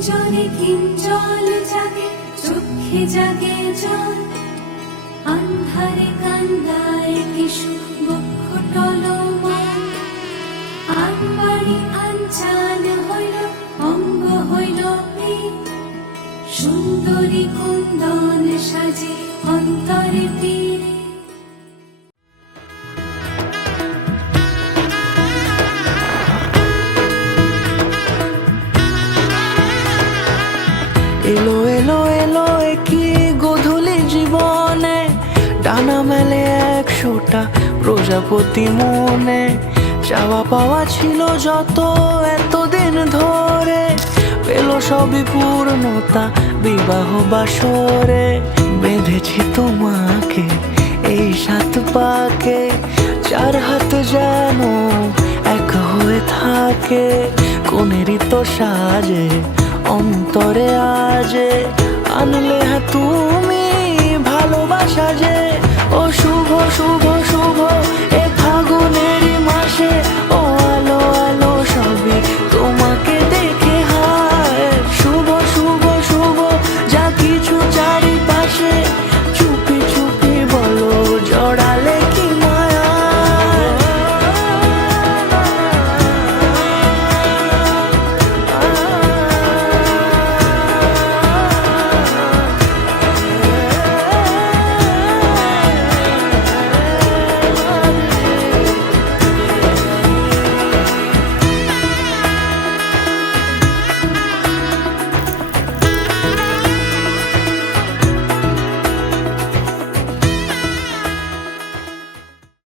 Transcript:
কুঞ্জরে কিঞ্জল জাগে, চোখে জাগে জল। আন্ধারে কান্দায় কিশু বক্ষ টলমল। আনবাড়ি আনচান হইল, অঙ্গ হইল পীত। সুন্দরী কুন্দন সাজে অন্তরে পীর। এলো এলো এলো কি গোধূলি জীবনে, ডানা মেলে 100টা প্রজাপতি মনে। চাওয়া পাওয়া ছিল যত এতদিন ধরে, পেল সবই পূর্ণতা বিবাহ বাসরে। বেঁধেছি তোমাকে এই 7 পাকে, 4 হাত যেন এক হয়ে থাকে। কোনেরই তো সাজে অন্তরে আজে, আনলে তুমি ভালোবাসা যে।